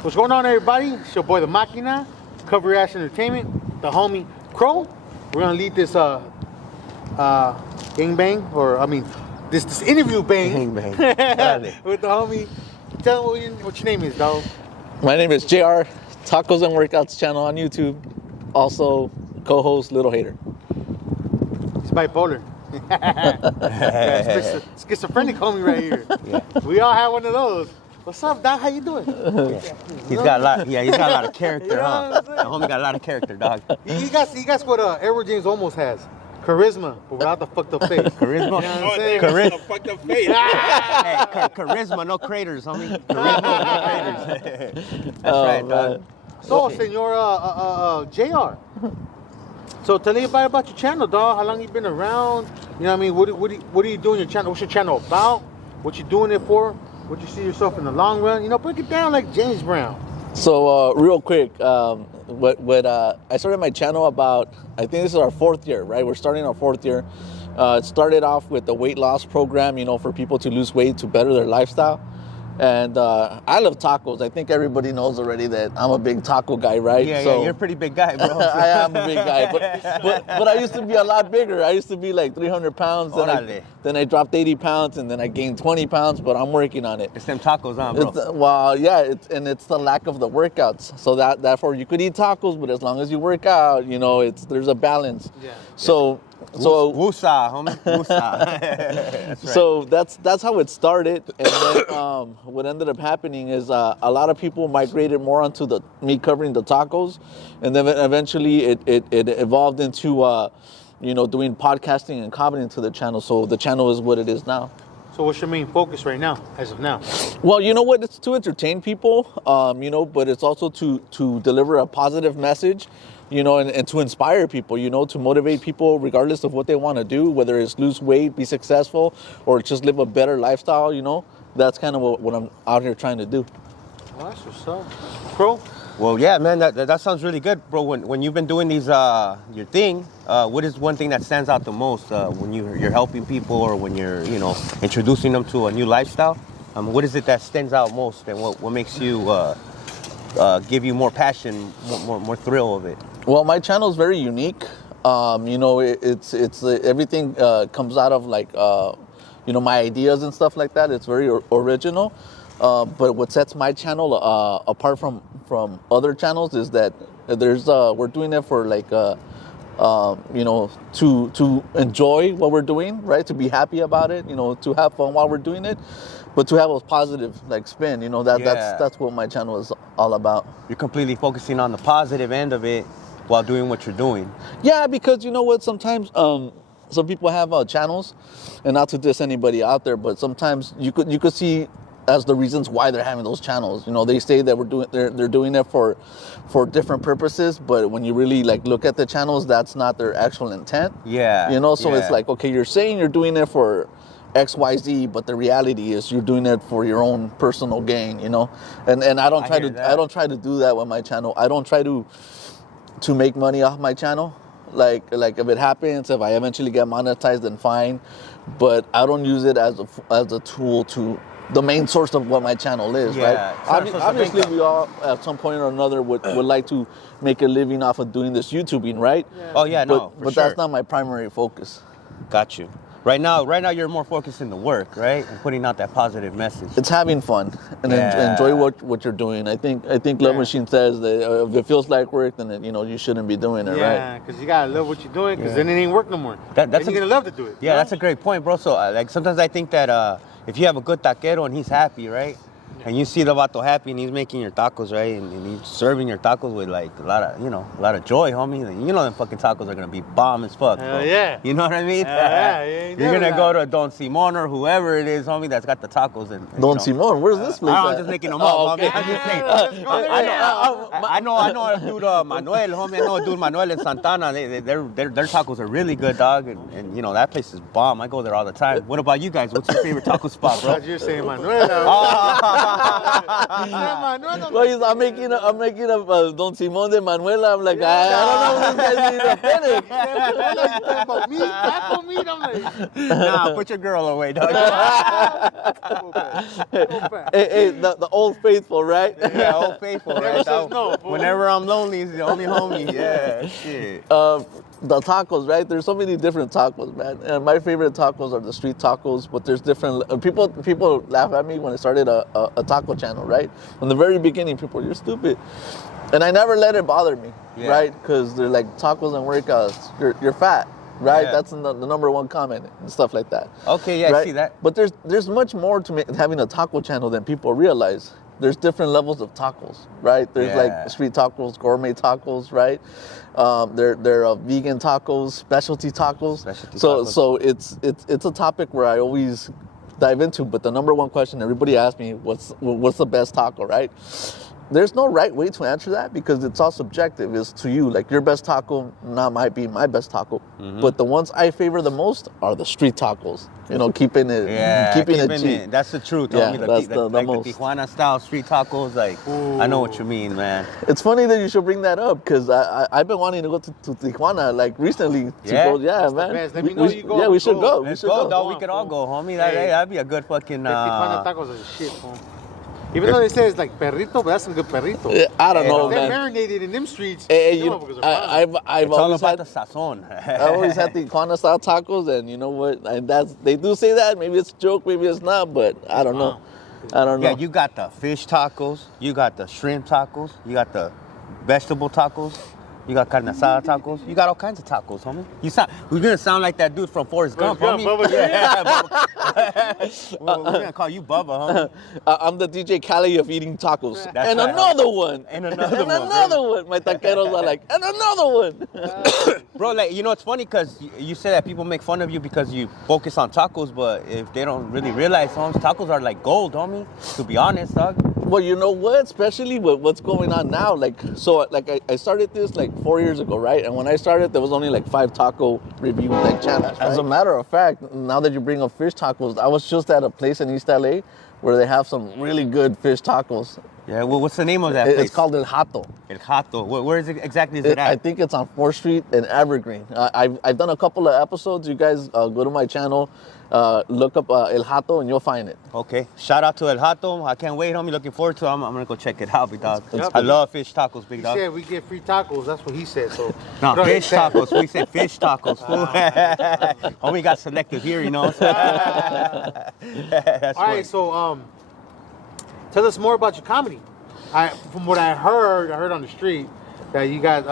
What's going on, everybody? It's your boy, the Machina, Cover Your Ass Entertainment, the homie Crow. We're gonna lead this gangbang, or I mean, this interview bang with the homie. Tell him what your name is, dog. My name is JR, Tacos and Workouts channel on YouTube. Also, co-host Little Hater. He's bipolar. Schizophrenic homie right here. Yeah. We all have one of those. What's up, Doc? How you doing? He's got a lot. Yeah, he's got a lot of character, huh? The homie got a lot of character, dog. He got what Edward James almost has. Charisma, but without the fucked up face. Charisma? You know what I'm saying? Charisma. Fucked up face. Hey, charisma, no craters, homie. Charisma, no craters. That's right, dog. So, Senor JR. So, tell me about your channel, dog. How long you been around? You know what I mean? What are you doing your channel? What's your channel about? What you doing it for? What you see yourself in the long run? You know, break it down like James Brown. So, real quick, I started my channel about, I think this is our 4th year, right? We're starting our 4th year. It started off with the weight loss program, you know, for people to lose weight to better their lifestyle. And I love tacos. I think everybody knows already that I'm a big taco guy, right? Yeah, so, yeah, you're a pretty big guy, bro. I am a big guy, but I used to be a lot bigger. I used to be like 300 pounds. Then I dropped 80 pounds, and then I gained 20 pounds, but I'm working on it. It's them tacos, huh, bro? Well, yeah, it's the lack of the workouts. So therefore, you could eat tacos, but as long as you work out, you know, there's a balance. Yeah. So Wusa, homie. Wusa. That's right. So that's how it started, and then what ended up happening is a lot of people migrated more onto me covering the tacos, and then eventually it evolved into you know, doing podcasting and commenting to the channel. So the channel is what it is now. So what's your main focus right now, as of now? Well, you know what? It's to entertain people, you know, but it's also to deliver a positive message, you know, and to inspire people, you know, to motivate people regardless of what they want to do, whether it's lose weight, be successful, or just live a better lifestyle, you know. That's kind of what I'm out here trying to do. Well, that's what's up. Crow? Well, yeah, man, that sounds really good, bro. When you've been doing these, your thing, what is one thing that stands out the most when you're helping people, or when you're, you know, introducing them to a new lifestyle? What is it that stands out most, and what makes you give you more passion, more thrill of it? Well, my channel is very unique. You know, it's everything comes out of like you know, my ideas and stuff like that. It's very original. But what sets my channel apart from other channels is that we're doing it for like you know, to enjoy what we're doing, right? To be happy about it, you know, to have fun while we're doing it, but to have a positive like spin, you know, that's what my channel is all about. You're completely focusing on the positive end of it while doing what you're doing. Yeah, because you know what, sometimes some people have channels, and not to diss anybody out there, but sometimes you could see as the reasons why they're having those channels. You know, they say that they're doing it for different purposes, but when you really like look at the channels, that's not their actual intent. Yeah. You know, so it's like, okay, you're saying you're doing it for XYZ, but the reality is you're doing it for your own personal gain, you know? And I don't try to do that with my channel. I don't try to make money off my channel. Like if it happens, if I eventually get monetized, then fine. But I don't use it as a tool to the main source of what my channel is, right? Obviously, we all at some point or another would like to make a living off of doing this YouTubing, right? Yeah. Oh yeah, but that's not my primary focus. Got you. Right now you're more focused in the work, right? And putting out that positive message. It's having fun and enjoy what you're doing. I think Love Machine says that if it feels like work, then you know, you shouldn't be doing it, right? Yeah, because you gotta love what you're doing, because then it ain't work no more. Then you're gonna love to do it. Yeah, that's a great point, bro. So like sometimes I think that if you have a good taquero and he's happy, right? And you see the vato happy and he's making your tacos, right? And he's serving your tacos with like a lot of joy, homie. Like, you know them fucking tacos are gonna be bomb as fuck, bro. Yeah. You know what I mean? You're gonna go to Don Simon or whoever it is, homie, that's got the tacos. And Don Simon, where's this place? I'm just making them up, homie. I'm just saying. I know a dude Manuel, homie. I know a dude Manuel in Santana. Their tacos are really good, dog. And you know, that place is bomb. I go there all the time. What about you guys? What's your favorite taco spot, bro? You're saying Manuel. Well, I'm making a Don Simón de Manuela. I'm like, I don't know if this guy's being authentic. About me, taco meat. I'm like, Nah, put your girl away, dog. Hey, the old faithful, right? Yeah, Old Faithful, right? says no, fool. Whenever I'm lonely, he's the only homie. Yeah, shit. The tacos, right? There's so many different tacos, man. And my favorite tacos are the street tacos, but there's different. People laugh at me when I started a taco channel, right? From the very beginning, people, you're stupid. And I never let it bother me, right? Because they're like, tacos and workouts, you're fat, right? Yeah. That's the number one comment and stuff like that. Okay, yeah, right? I see that. But there's much more to having a taco channel than people realize. There's different levels of tacos, right? There's like street tacos, gourmet tacos, right? There are vegan tacos, specialty tacos. So it's a topic where I always dive into. But the number one question everybody asks me, what's the best taco, right? There's no right way to answer that because it's all subjective. It's to you. Like your best taco might be my best taco. Mm-hmm. But the ones I favor the most are the street tacos. You know, keeping it cheap. That's the truth. Yeah, that's the most. The Tijuana style street tacos. Like, I know what you mean, man. It's funny that you should bring that up because I've been wanting to go to Tijuana like recently. That's man. Let me know you go. Yeah, we should go. Let's go, dog. We could all go, homie. That'd be a good fucking. Tijuana tacos are shit, fool. Even though they say it's like perrito, but that's some good perrito. I don't know, they're man. marinated in them streets. I've it's all always about had the sazon. I always had the Tijuana style tacos, and you know what? They do say that. Maybe it's a joke, maybe it's not, but I don't know. Yeah, you got the fish tacos, you got the shrimp tacos, you got the vegetable tacos. You got carne asada tacos. You got all kinds of tacos, homie. We're gonna sound like that dude from Forrest Gump, homie. Bubba, We're gonna call you Bubba, homie. I'm the DJ Khaled of eating tacos. That's and right, another one. And another one. Another one. My taqueros are like, and another one. Bro, like, you know, it's funny because you say that people make fun of you because you focus on tacos, but if they don't really realize, tacos are like gold, homie. To be honest, dog. Well, you know what? Especially with what's going on now. I started this like 4 years ago, right? And when I started, there was only like 5 taco review channels. Right? As a matter of fact, now that you bring up fish tacos, I was just at a place in East LA where they have some really good fish tacos. Yeah, well, what's the name of that place? It's called El Jato. El Jato. Where is it exactly? Is it at? I think it's on 4th Street in Evergreen. I've done a couple of episodes. You guys go to my channel, look up El Jato, and you'll find it. Okay. Shout out to El Jato. I can't wait, homie. Looking forward to it. I'm going to go check it out, big dog. Yep. I love fish tacos, big dog. He said we get free tacos. That's what he said. So no, fish tacos. We said fish tacos. Homie got selective here, you know. That's all right, so tell us more about your comedy. From what I heard on the street that you got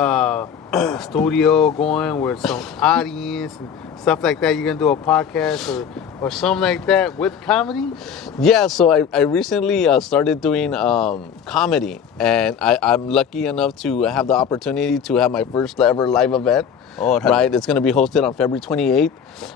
a studio going with some audience and stuff like that. You're gonna do a podcast or something like that with comedy. Yeah, so I recently started doing comedy, and I'm lucky enough to have the opportunity to have my first ever live event. Oh, right, it's going to be hosted on February 28th,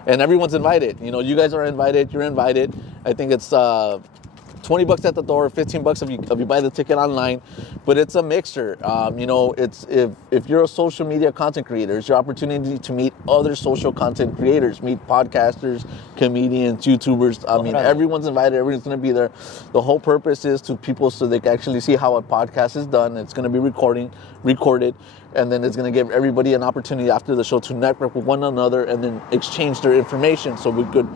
and everyone's invited. You know, you guys are invited. You're invited. I think it's $20 at the door, $15 if you buy the ticket online, but it's a mixture. You know, it's if you're a social media content creator, it's your opportunity to meet other social content creators, meet podcasters, comedians, YouTubers. I mean, everyone's invited. Everyone's going to be there. The whole purpose is to people so they can actually see how a podcast is done. It's going to be recorded. And then it's going to give everybody an opportunity after the show to network with one another and then exchange their information so we could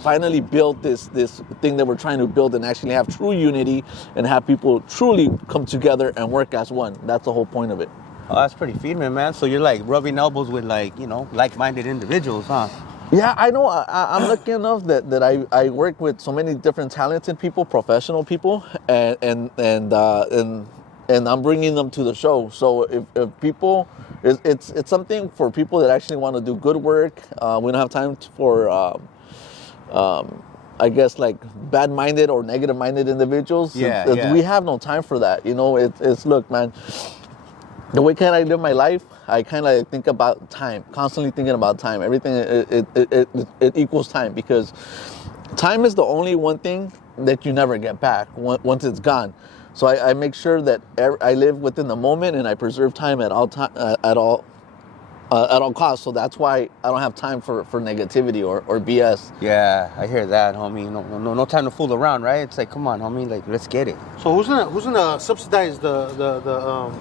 finally build this thing that we're trying to build and actually have true unity and have people truly come together and work as one. That's the whole point of it. Oh, that's pretty feeding, man. So you're like rubbing elbows with like-minded individuals, huh? Yeah, I know. I'm lucky enough that I work with so many different talented people, professional people, and I'm bringing them to the show. So if people, it's something for people that actually want to do good work. We don't have time for, I guess, like bad-minded or negative-minded individuals. Yeah. We have no time for that. You know, it's look, man, the way I live my life, I kind of think about time, constantly thinking about time. Everything, it equals time because time is the only one thing that you never get back once it's gone. So I make sure that I live within the moment and I preserve time at all at all costs. So that's why I don't have time for negativity or BS. Yeah, I hear that, homie. No time to fool around, right? It's like, come on, homie, like let's get it. So who's gonna subsidize the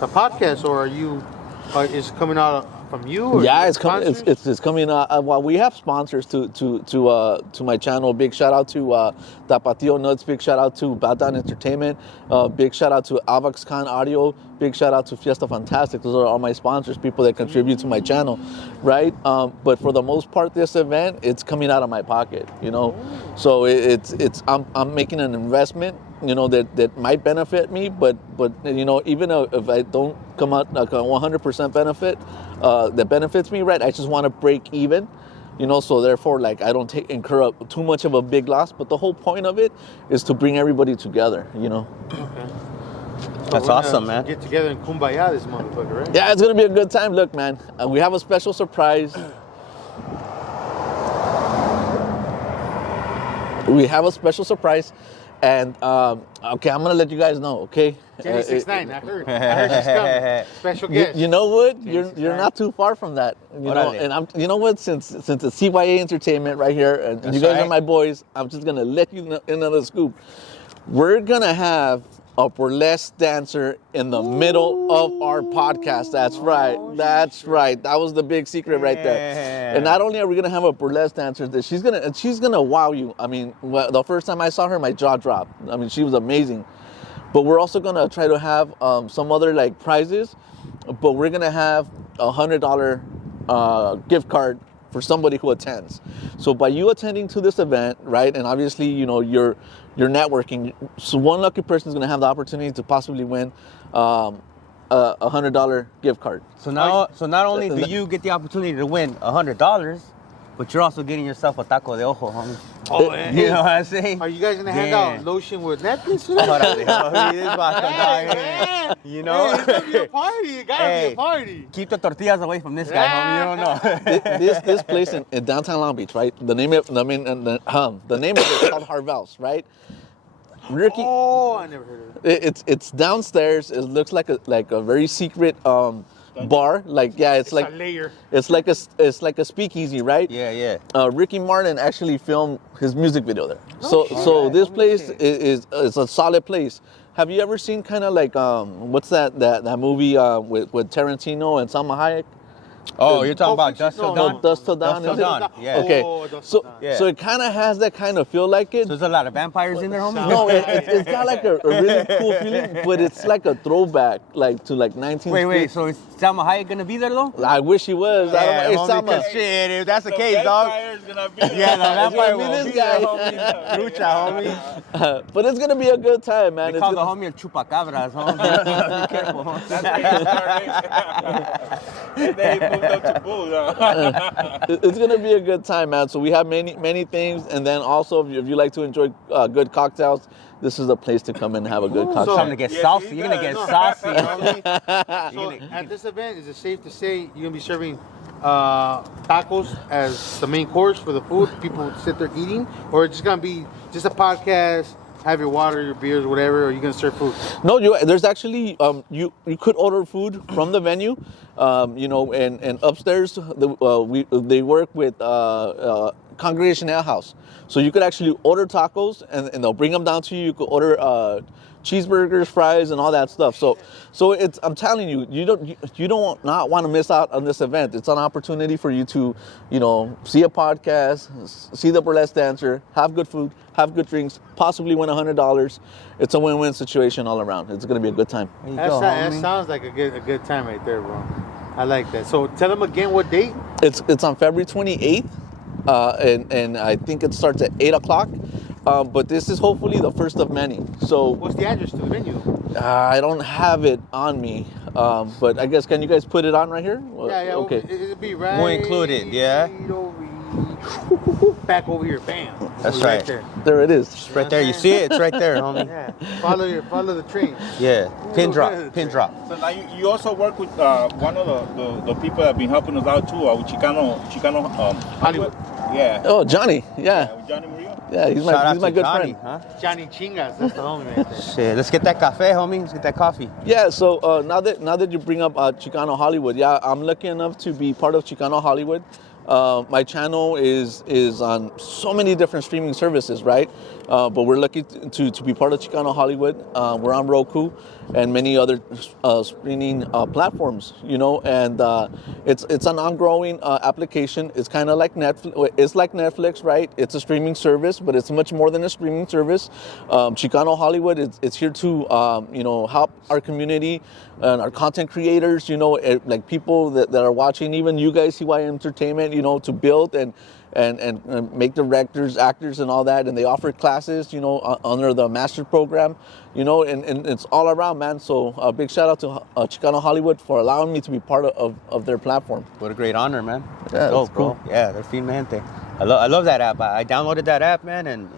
podcast, or is it coming out from you? Or Yeah, it's coming. It's coming. Well, we have sponsors to my channel. Big shout out to Tapatio Nuts. Big shout out to Badan Entertainment. Big shout out to Avoxcon Audio. Big shout out to Fiesta Fantastic. Those are all my sponsors, people that contribute to my channel, right? But for the most part, this event, it's coming out of my pocket, you know. So I'm making an investment, you know, that might benefit me, but you know, even if I don't come out like a 100% benefit that benefits me, right? I just want to break even, you know, so therefore, like, I don't incur too much of a big loss. But the whole point of it is to bring everybody together, you know. Okay. That's awesome, man. Get together and kumbaya this motherfucker, right? Yeah, it's gonna be a good time. Look, man, we have a special surprise. We have a special surprise, and okay, I'm gonna let you guys know. Okay. Jenny 69, I heard she's coming. Special guest. You know what? You're not too far from that. You know, and you know what? Since it's CYA Entertainment right here, and you guys are my boys, I'm just gonna let you know another scoop. We're gonna have a burlesque dancer in the middle of our podcast. That's right. That's right. That was the big secret right there. And not only are we gonna have a burlesque dancer, that she's gonna wow you. I mean, the first time I saw her, my jaw dropped. I mean, she was amazing. But we're also gonna try to have some other like prizes. But we're gonna have $100 gift card for somebody who attends. So by you attending to this event, right, and obviously, you know, you're networking, so one lucky person is going to have the opportunity to possibly win a $100 gift card. So not only do you get the opportunity to win $100, but you're also getting yourself a taco de ojo, homie. Oh, you know what I'm saying? Are you guys gonna hand out lotion with napkins today? You know, hey, it's gonna be a party. It gotta be a party. Keep the tortillas away from this guy, homie. You don't know. This place in downtown Long Beach, right? The name of the name of it is called Harvel's, right? Ricky. Oh, I never heard of it. It's downstairs. It looks like a very secret bar. Like, yeah, it's like a layer. It's like a speakeasy, right? Yeah. Ricky Martin actually filmed his music video there. So this place is a solid place. Have you ever seen kind of like what's that movie with Tarantino and Salma Hayek? Oh, you're talking about Dusk Till Dawn? Dusk Till Dawn. Dusk Till Dawn, yeah. Okay, so it kind of has that kind of feel like it. So there's a lot of vampires in there, homie? No, it's got like a really cool feeling, but it's like a throwback, like to like 19. Wait, so is Salma Hayek gonna be there though? I wish he was. I don't know. It's Salma. Shit, if that's the case, dog. Gonna be Yeah, the vampire be will this be guy. there, homie. Lucha, homie. But it's gonna be a good time, man. They call the homie a chupacabras, homie. Be careful, homie. That's where he started. Then he moved up to Bull. It's gonna be a good time, man. So we have many things, and then also if you like to enjoy good cocktails, this is a place to come and have a good cocktail. Time to get saucy. You're gonna get saucy, homie. So at this event, is it safe to say you're gonna be serving tacos as the main course for the food? People sit there eating, or it's just gonna be just a podcast? Have your water, your beers, whatever, or are you gonna serve food? No, there's actually you could order food from the venue, you know, and upstairs they work with Congregation Ale House, so you could actually order tacos and they'll bring them down to you. You could order cheeseburgers, fries, and all that stuff. So it's, I'm telling you, you don't not want to miss out on this event. It's an opportunity for you to, you know, see a podcast, see the burlesque dancer, have good food, have good drinks, possibly win $100. It's a win-win situation all around. It's gonna be a good time. That sounds like a good time right there, bro. I like that. So tell them again what date. It's on February 28th, and I think it starts at 8 o'clock. But this is hopefully the first of many. So what's the address to the venue? I don't have it on me, but I guess, can you guys put it on right here? Yeah. Okay. It'll be right. We'll include it, yeah. Back over here, bam. That's right. There it is. It's right there. You see it? It's right there, homie. Yeah. Follow the train. Yeah. Pin drop. So now you also work with one of the people that have been helping us out too, Chicano Hollywood. Yeah. Oh, Johnny. Yeah. With Johnny Murillo. Yeah, he's Shout out my to good Johnny, friend. huh? Johnny Chingas, that's the homie right there. Shit, let's get that cafe, homie. Let's get that coffee. Yeah, so now that you bring up Chicano Hollywood, yeah, I'm lucky enough to be part of Chicano Hollywood. My channel is on so many different streaming services, right? But we're lucky to be part of Chicano Hollywood. We're on Roku and many other streaming platforms, you know. And it's an ongoing application. It's kind of like Netflix. It's like Netflix, right? It's a streaming service, but it's much more than a streaming service. Chicano Hollywood it's here to you know, help our community and our content creators, you know, like people that are watching, even you guys, CY Entertainment, you know, to build and make directors, actors, and all that. And they offer classes, you know, under the master program, you know, and it's all around, man. So a big shout out to Chicano Hollywood for allowing me to be part of their platform. What a great honor, man. Yeah, Dope, that's cool. bro. Yeah, they're Finmente. I love that app. I downloaded that app, man, and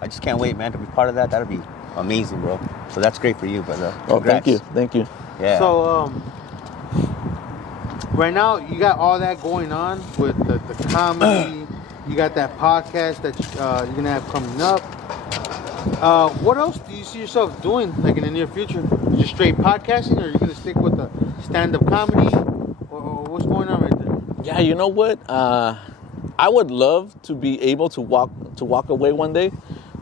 I just can't wait, man, to be part of that. That'll be amazing, bro. So that's great for you, brother. Oh, thank you. Yeah. So, right now you got all that going on with the comedy. You got that podcast that you're gonna have coming up. What else do you see yourself doing, like in the near future? Just straight podcasting, or are you gonna stick with the stand-up comedy, or what's going on right there? Yeah, you know what? I would love to be able to walk away one day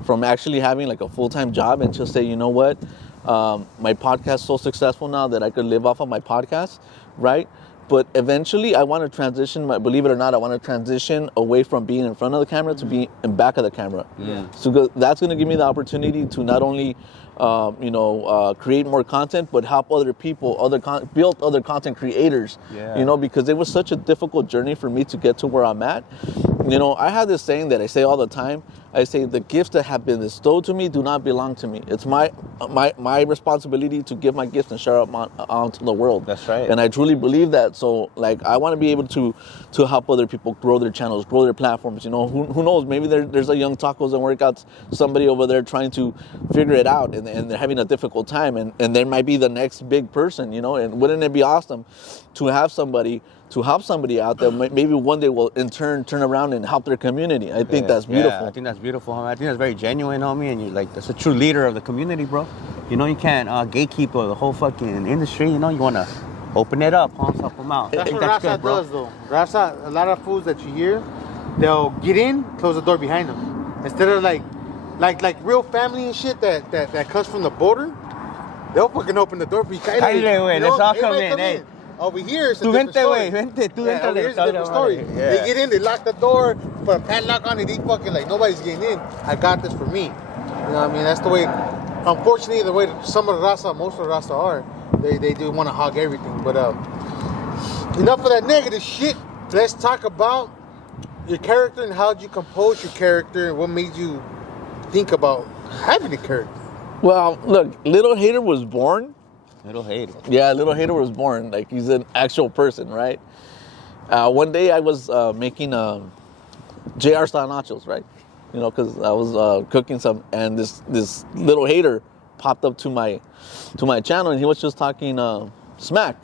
from actually having like a full-time job and just say, you know what? My podcast's so successful now that I could live off of my podcast, right? But eventually I want to transition, believe it or not, I want to transition away from being in front of the camera to being in back of the camera. Yeah. So that's going to give me the opportunity to not only, create more content, but help other people, build other content creators, Yeah. you know, because it was such a difficult journey for me to get to where I'm at. You know, I have this saying that I say all the time. I say the gifts that have been bestowed to me do not belong to me. It's my responsibility to give my gifts and share them out to the world. That's right. And I truly believe that. So, like, I want to be able to help other people grow their channels, grow their platforms. You know, who knows? Maybe there's a young Tacos and Workouts, somebody over there trying to figure it out, and they're having a difficult time, and there might be the next big person. You know, and wouldn't it be awesome to have somebody to help somebody out that maybe one day will in turn around and help their community? I think that's beautiful. Yeah, I think that's beautiful, homie. I think that's very genuine, homie, and you're like, that's a true leader of the community, bro. You know, you can't gatekeep the whole fucking industry, you know, you want to open it up, help them out. That's I think what that's Raza good, bro. does, though. Raza, a lot of fools that you hear, they'll get in, close the door behind them. Instead of like real family and shit that comes from the border, they'll fucking open the door behind Cállate, them. güey, let's all come in, hey. Over here, it's a Tu different vente, story. güey, vente, tú Yeah, entrale, over here's a different story. Yeah. They get in, they lock the door, put a padlock on it, they fucking like, nobody's getting in. I got this for me. You know what I mean? That's the way, unfortunately, the way some of the Raza, most of the Raza are. They do want to hog everything. But enough of that negative shit. Let's talk about your character and how did you compose your character and what made you think about having a character. Well, look, Little Hater was born. Little hater. Yeah, Little Hater was born. Like, he's an actual person, right? One day I was making JR style nachos, right? You know, because I was cooking some, and this Little Hater popped up to my channel, and he was just talking smack.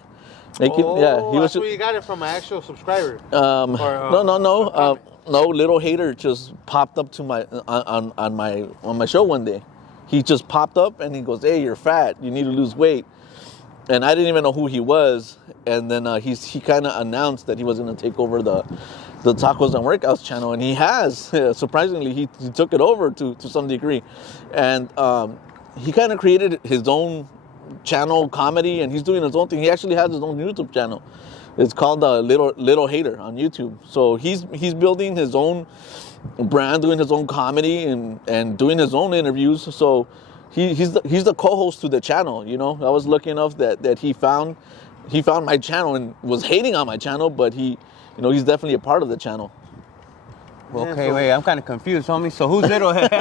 He was where you got it from, an actual subscriber. No. Little Hater just popped up to my on my show one day. He just popped up and he goes, "Hey, you're fat. You need to lose weight." And I didn't even know who he was. And then he kind of announced that he was going to take over the Tacos and Workouts channel, and he has. Surprisingly, he took it over to some degree, and he kind of created his own channel, comedy, and he's doing his own thing. He actually has his own YouTube channel. It's called Little Hater on YouTube. So he's building his own brand, doing his own comedy, and doing his own interviews. So he's the co-host to the channel. You know, I was lucky enough that he found my channel and was hating on my channel, but he's definitely a part of the channel. Okay, wait, I'm kind of confused, homie. So who's Little Hater? He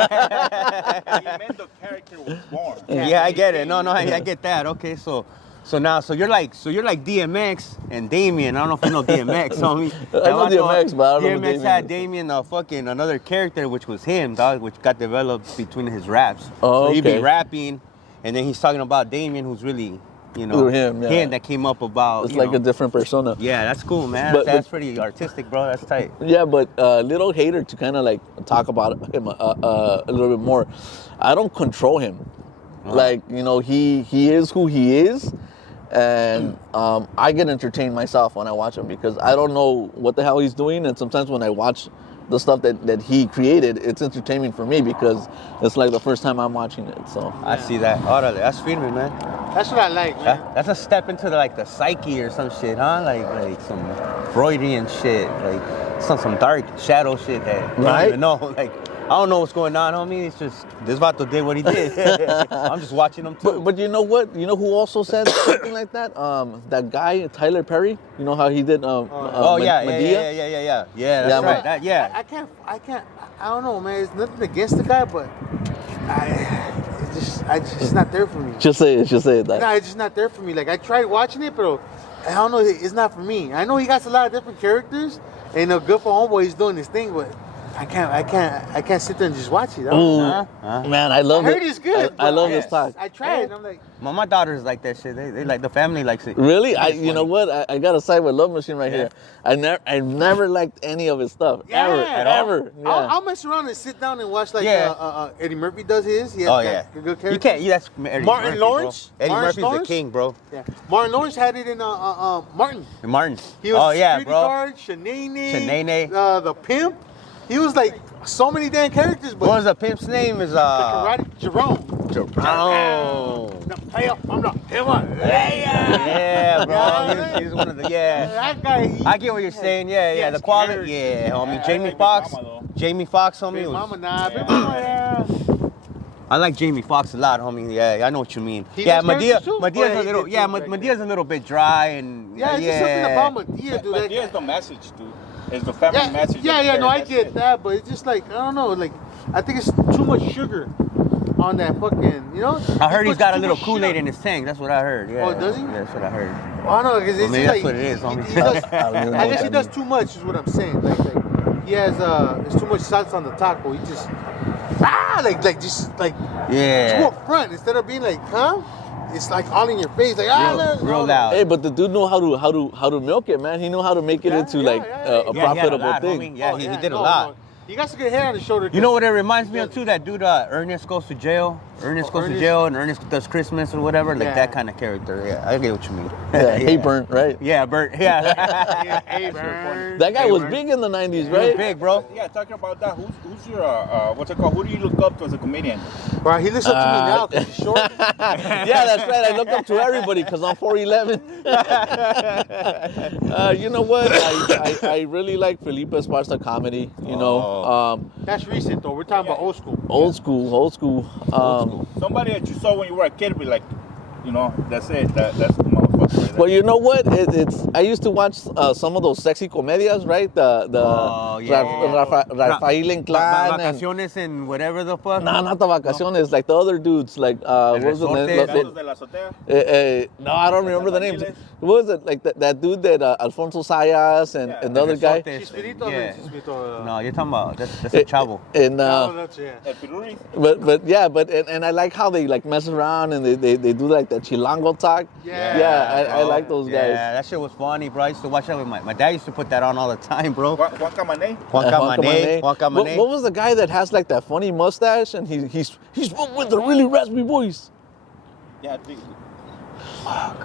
meant the character was born. Yeah, I get it. No, I get that. Okay, so you're like DMX and Damien. I don't know if you know DMX, homie. I know DMX, but I don't know DMX had Damien, another character, which was him, dog, which got developed between his raps. Oh, so he'd be okay. rapping, and then he's talking about Damien, who's really you know, Through him, yeah. that came up about. It's like a different persona. Yeah, that's cool, man. But- That's pretty artistic, bro. That's tight. Yeah, but little hater to kind of like talk about him a little bit more. I don't control him. Like, you know, he is who he is, and I get entertained myself when I watch him because I don't know what the hell he's doing, and sometimes when I watch the stuff that he created, it's entertaining for me because it's like the first time I'm watching it. So I see that. Órale, that's feeling, man. That's what I like, man. That's a step into the psyche or some shit, huh? Like some Freudian shit, like some dark shadow shit that I don't even know. Like, I don't know what's going on, homie. It's just this vato did what he did. I'm just watching him too. But you know what? You know who also said something like that? That guy Tyler Perry. You know how he did? Medea? Yeah, that's right. I can't. I don't know, man. It's nothing against the guy, but it's not there for me. Just say it. That. No, it's just not there for me. Like, I tried watching it, but I don't know. It's not for me. I know he got a lot of different characters, and good for homeboy. He's doing his thing, but I can't sit there and just watch it. Man, I love it. I heard it's good. I love this talk. I tried. I'm like, my daughters like that shit. They like, the family likes it. Really? You know what? I got to side with Love Machine right here. I've never liked any of his stuff. Ever. Yeah. I'll mess around and sit down and watch like Eddie Murphy does his. He has good character. You can't. That's Eddie Martin Murphy, Lawrence. Bro. Eddie Martin Murphy's Lawrence? the king, bro. Yeah. Martin Lawrence had it in Martin. Martin. He was security bro. guard, Shanae, Shanae. the pimp. He was like so many damn characters. But What was the pimp's name? Is karate Jerome. Oh. I'm the pimp. Yeah, bro. He's one of the That guy. I get what you're saying. Yeah. The quality. Yeah, homie. Jamie Foxx. Jamie Foxx, homie. Big Mama, nah. Big Yeah. Mama, yeah. I like Jamie Foxx a lot, homie. Yeah, I know what you mean. He Yeah, does Medea's characters too? a Yeah, he little. did Yeah, too, back Medea's a little bit dry and. Yeah, it's just something about Medea, dude. But here's the message, dude. It's the family message. No, I get that, but it's just like, I don't know, like, I think it's too much sugar on that fucking, you know? I heard he's puts got a too little much Kool-Aid shit in his tank. That's what I heard. Yeah. Oh, does he? Yeah, that's what I heard. I don't know, because it's maybe just that's like, what it is, homie. he does, I don't even know I what guess he that does means. too much, is what I'm saying. Like he has, there's too much salsa on the taco. He just, just like, Yeah. too up front, instead of being like, calm, it's like all in your face, like, Real loud. Hey, but the dude know how to milk it, man. He know how to make it into a Yeah, he had profitable a lot, thing. homie. Yeah, he did a no, lot. no. He got some good hair on his shoulder. You know what it reminds me of too? That dude, Ernest Goes to Jail. Ernest Goes to Jail and Ernest Does Christmas or whatever. Like that kind of character. Yeah, I get what you mean. Yeah, Hey Burnt, right? Yeah, Bert. Yeah. Hey, Burn. That guy was big in the 90s, He was right? big, bro. Yeah, talking about that. Who's your what's it called? Who do you look up to as a comedian? Bro, he listens to me now because he's short. Yeah, that's right. I look up to everybody because I'm 4'11". You know what? I really like Felipe Esparza comedy. You know, That's recent though. We're talking about old school. old school. Somebody that you saw when you were a kid be like, you know, that's it. That's the motherfucker. Right there. Well, you know what? I used to watch some of those sexy comedias, right? The Rafael Inclán and Vacaciones and whatever the fuck. no, not the Vacaciones, like the other dudes, like what was the name? Fotos de la azotea. No, I don't remember the names. What was it? Like that dude that Alfonso Sayas and the other guy. Chispirito, Yeah. Chispirito, No, you're talking about that's a chavo. And that's yeah. El Piruri. but I like how they like mess around and they do like that chilango talk. Yeah. I like those guys. Yeah, that shit was funny, bro. I used to watch that with my dad. Used to put that on all the time, bro. Juan Camané. Juan Camané. What was the guy that has like that funny mustache and he's with the really raspy voice? Yeah, I think.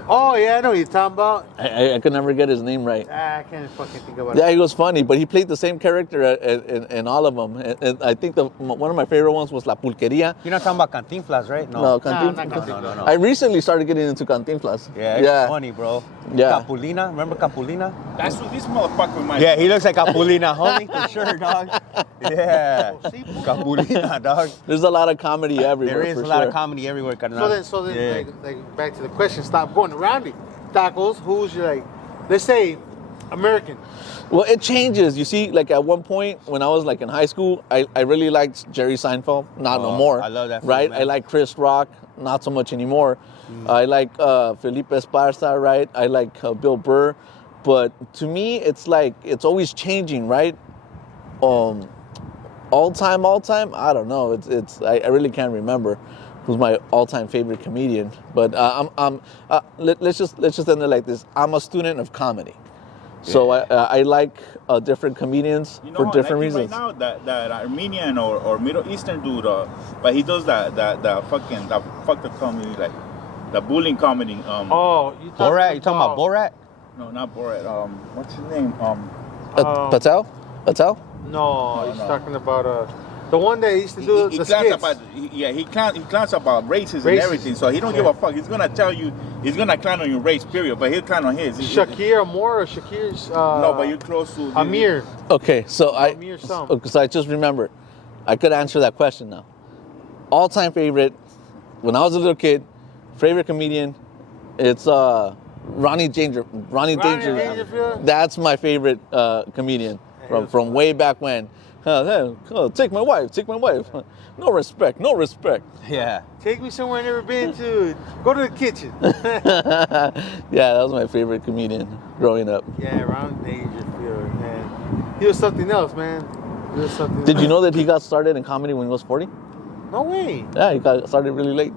Oh yeah, I know what you're talking about. I could never get his name right. I can't fucking think about Yeah, it. he was funny, but he played the same character in all of them. And I think one of my favorite ones was La Pulqueria. You're not talking about Cantinflas, right? No, not Cantinflas. Cantinflas. I recently started getting into Cantinflas. Yeah, it's funny, bro. Yeah. Capulina, remember Capulina? That's what this motherfucker reminds Yeah, me. he looks like Capulina, homie, for sure, dog. Yeah, Capulina, dog. There's a lot of comedy everywhere. There is for a lot sure. of comedy everywhere, carnal. So then, Yeah. like back to the question. Stop going around it. Tacos. Who's your like? Let's say American. Well, it changes. You see, like at one point when I was like in high school, I really liked Jerry Seinfeld. Not no more. I love that fool, Right? man. I like Chris Rock. Not so much anymore. I like Felipe Esparza. Right? I like Bill Burr. But to me, it's like it's always changing. Right? All time. I don't know. I really can't remember who's my all-time favorite comedian. But let's just end it like this. I'm a student of comedy, so I like different comedians for different reasons. Right now, that Armenian or Middle Eastern dude, but he does that fucked up comedy, like the bullying comedy. Borat? You talking about Borat? No, not Borat. What's his name? Patel? No, he's talking about the one that used to do the skits. He clowns about races and everything, so he don't give a fuck. He's gonna tell you, he's gonna clown on your race, period, but he'll clown on his. Shakir Amor or Shakir's... no, but you're close to... Amir. Okay, so I just remembered. I could answer that question now. All-time favorite, when I was a little kid, favorite comedian, it's Ronnie Dangerfield. That's my favorite comedian from way back when. Take my wife. No respect. Yeah. Take me somewhere I've never been to. Go to the kitchen. Yeah, that was my favorite comedian growing up. Yeah, Ron Dangerfield, man. He was something else, man. Did you know that he got started in comedy when he was 40? No way. Yeah, he got started really late.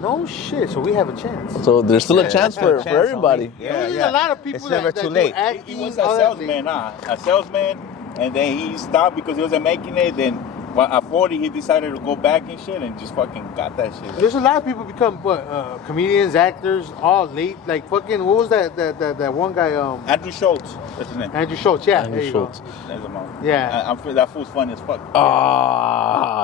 No shit. So we have a chance. So there's still a chance for everybody. There's a lot of people it's never too late. He was a salesman, and then he stopped because he wasn't making it. Then at 40, he decided to go back and shit, and just fucking got that shit. There's a lot of people become comedians, actors, all late. Like fucking, what was that one guy? Andrew Schultz. That's his name. Andrew Schultz. Yeah, Andrew Schultz. That's a mom. Yeah. That fool's funny as fuck.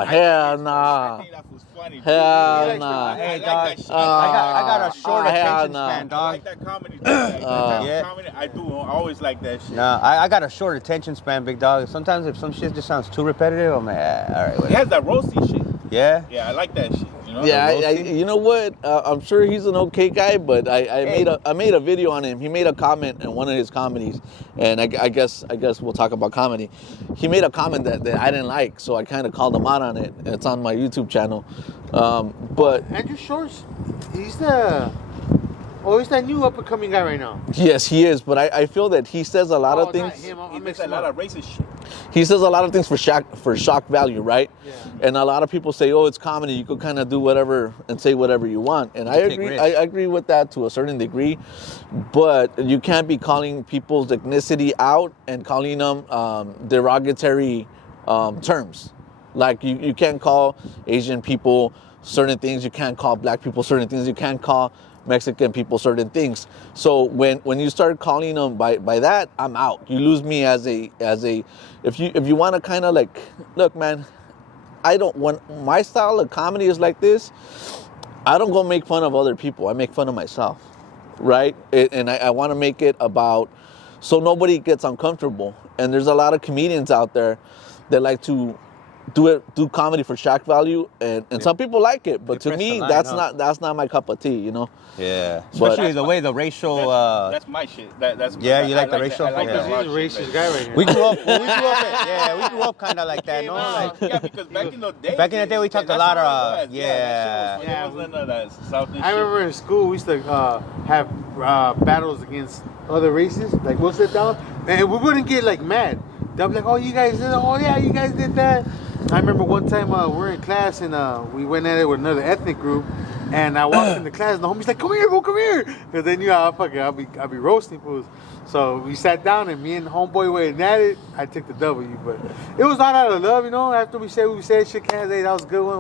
Hell nah. I think that fool's funny. Hell nah. Hey, I dog. like that shit. I got a short attention nah. span, I dog. like that comedy. Yeah. Comedy, I do. I always like that shit. Nah, I got a short attention span, big dog. Sometimes if some shit just sounds too repetitive, I'm like, all right, He has that roasty shit. Yeah? Yeah, I like that shit. You know? Yeah, you know what? I'm sure he's an okay guy, but I made a video on him. He made a comment in one of his comedies, and I guess we'll talk about comedy. He made a comment that I didn't like, so I kind of called him out on it. It's on my YouTube channel. But Andrew Schultz, he's that new up and coming guy right now. yes, he is. But I feel that he says a lot of things. Not him. He makes a lot of racist shit. He says a lot of things for shock value, right? Yeah. And a lot of people say, "Oh, it's comedy. You could kind of do whatever and say whatever you want." And I agree. I agree with that to a certain degree, but you can't be calling people's ethnicity out and calling them derogatory terms. Like you can't call Asian people certain things. You can't call black people certain things. You can't call Mexican people certain things. So when you start calling them by that, I'm out. You lose me as a if you want to kind of like, look, man, when my style of comedy is like this, I don't go make fun of other people. I make fun of myself, right? And I want to make it about so nobody gets uncomfortable. And there's a lot of comedians out there that like to do comedy for shock value, and some people like it, but to me that's not my cup of tea, you know. Yeah, especially the way the racial. That's my shit. That's yeah, you like the racial? I like He's that a racist guy right here. We grew up kind of like that, no? Like, yeah, because back in the day, we talked a lot of yeah. There was none of that South I remember in school we used to have battles against other races. Like we'll sit down and we wouldn't get like mad. They'll be like, "Oh, you guys did that. Oh yeah, you guys did that." I remember one time we're in class and we went at it with another ethnic group, and I walked into class and the homie's like, "Come here, bro, come here," because they knew I'll be roasting fools. So we sat down and me and homeboy went at it. I took the W, but it was not out of love, you know. After we said shit, can't say that was a good one.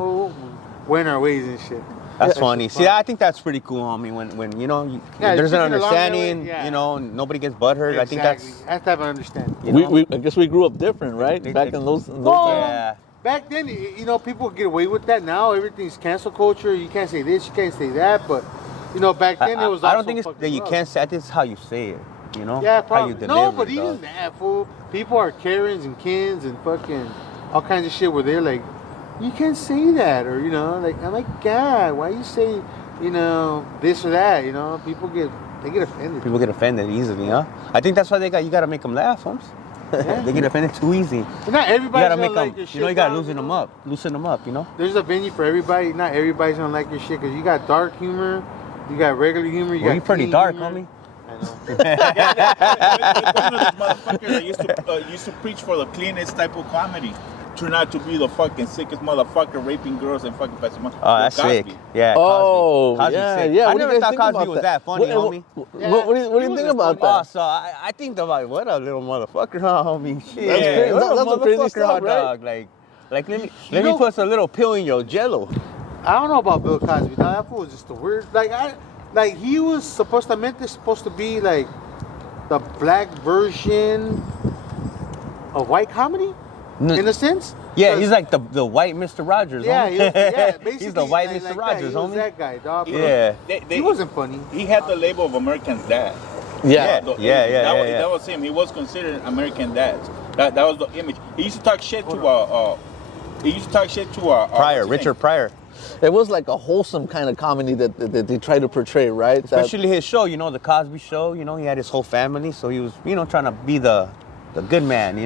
We went our ways and shit. That's funny. See, I think that's pretty cool, homie. When you know there's an understanding, you know, and nobody gets butthurt. Exactly. I think that's. I have to have an understanding. You know? I guess we grew up different, right? Back in those times. Yeah. Back then, you know, people get away with that. Now everything's cancel culture. You can't say this, you can't say that. But you know, back then it was. I don't think it's that you can't say. I think it's how you say it. You know. Yeah, probably. How you deliver But it, even that, fool. People are Karens and Kens and fucking all kinds of shit where they're like, you can't say that, or you know, like I'm like, God, why you say, you know, this or that? You know, people get offended. People get offended easily, huh? I think that's why you got to make them laugh, Holmes. Yeah. They get offended too easy. But not everybody's gonna gonna like them. your shit. You know, you got to loosen them up. You know. There's a venue for everybody. Not everybody's gonna like your shit because you got dark humor, you got regular humor. You pretty dark, homie. I know. One of those motherfuckers that used to preach for the cleanest type of comedy. turned out to be the fucking sickest motherfucker raping girls and fucking passing money. Oh, that's sick. Yeah. Oh, Cosby's yeah, sick. yeah. I What do you never guys thought think Cosby about was that? that funny, What- homie. What do you think about that? Oh, so I think about what a little motherfucker, huh, homie. Shit. That's crazy. What a That's a crazy motherfucker, stuff, hot right? dog. Like let me put a little pill in your jello. I don't know about Bill Cosby. Now that fool was just a weird. Like he was supposed to be like the black version of white comedy, in a sense. Yeah, he's like the white Mr. Rogers. Yeah, homie. basically, he's the white like Mr. that. Rogers, He was homie. that guy, dog. Yeah. He wasn't funny. He had the label of American Dad. Yeah. That was him. He was considered American Dad. That was the image. He used to talk shit to Pryor, Richard Pryor. It was like a wholesome kind of comedy that they try to portray, right? Especially his show, the Cosby Show. He had his whole family, so he was, trying to be the good man.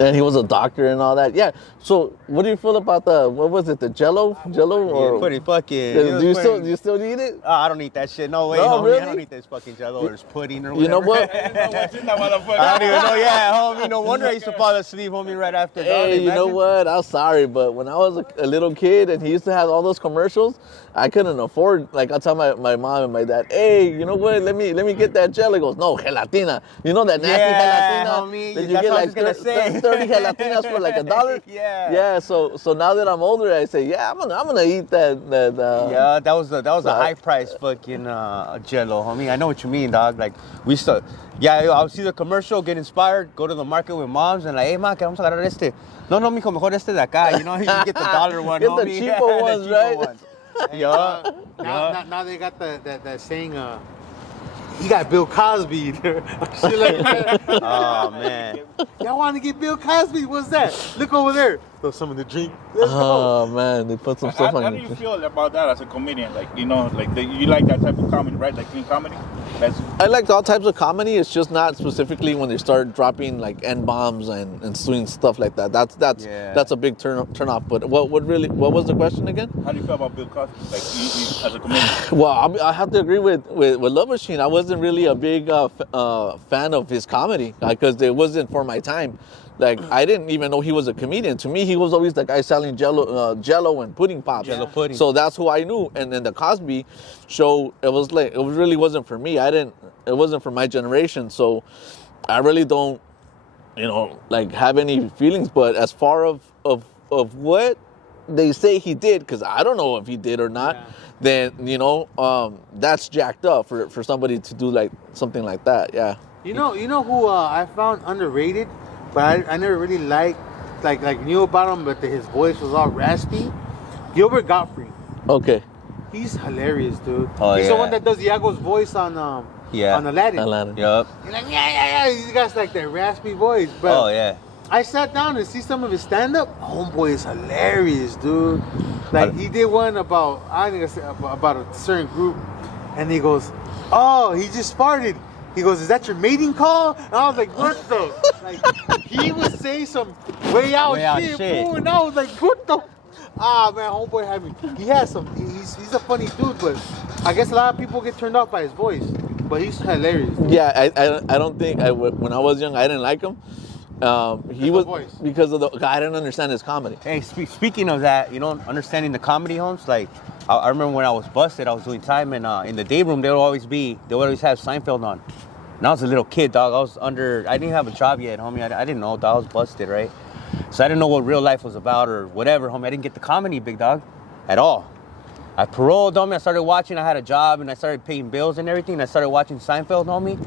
And he was a doctor and all that. Yeah. So, what do you feel about what was it, the Jello? Or Pretty fucking. do you still eat it? Oh, I don't eat that shit. No way, No, homie. really? I don't eat this fucking Jello or this pudding or whatever. You know what? I don't even know. Yeah, homie. No wonder I used to fall asleep, homie, right after. Hey, you know what? I'm sorry, but when I was a little kid and he used to have all those commercials, I couldn't afford. Like I tell my mom and my dad, hey, you know what? Let me get that Jello. He goes, no, gelatina. You know that nasty gelatina homie. that you That's get what I like was gonna say. 30 gelatinas for like $1. Yeah. Yeah. So now that I'm older, I say, yeah, I'm gonna eat that. Yeah, that was a high price fucking Jello, homie. I know what you mean, dog. Like we used to, I would see the commercial, get inspired, go to the market with moms, and like, hey, ma, que vamos a agarrar este. No, mijo, mejor este de acá. You get the dollar one, Get homie. the cheaper ones, right? Yeah. Now they got that saying. He got Bill Cosby. Shit like that. Oh man. Y'all want to get Bill Cosby? What's that? Look over there. Throw some in the drink. Let's go. Oh man, they put some stuff How on do you feel about that as a comedian? Like, you like that type of comedy, right? Like clean comedy? I like all types of comedy. It's just not specifically when they start dropping like N-bombs and doing stuff like that. That's a big turn off. But what was the question again? How do you feel about Bill Cosby? Like you as a comedian? Well, I have to agree with Love Machine. I wasn't really a big fan of his comedy because it wasn't for my time. Like I didn't even know he was a comedian. To me, he was always the guy selling Jello and pudding pops. Jello pudding. So that's who I knew. And then the Cosby Show, it really wasn't for me. It wasn't for my generation. So I really don't, like have any feelings. But as far of what they say he did, because I don't know if he did or not. Yeah. Then that's jacked up for somebody to do like something like that. Yeah. You know who I found underrated, but I never really liked, knew about him, but his voice was all raspy. Gilbert Gottfried. Okay. He's hilarious, dude. Oh, He's yeah. the one that does Iago's voice on Aladdin. Yup. He's like, yeah. He's got like that raspy voice. But Oh yeah. I sat down and see some of his stand-up. Homeboy is hilarious, dude. Like he did one about about a certain group, and he goes, "Oh, he just farted." He goes, "Is that your mating call?" And I was like, "What the?" Like he would say some way out shit, fool, and I was like, "What the?" Ah man, homeboy had me. He has some. He's a funny dude, but I guess a lot of people get turned off by his voice. But he's hilarious. Yeah, I don't think when I was young I didn't like him. He was because of I didn't understand his comedy. Hey, speaking of that, understanding the comedy homes, like I remember when I was busted, I was doing time, and in the day room they would always have Seinfeld on. And I was a little kid, dog. I didn't have a job yet, homie. I didn't know, dog. I was busted, right? So I didn't know what real life was about or whatever, homie. I didn't get the comedy, big dog, at all. I paroled, homie. I started watching. I had a job, and I started paying bills and everything. And I started watching Seinfeld, homie.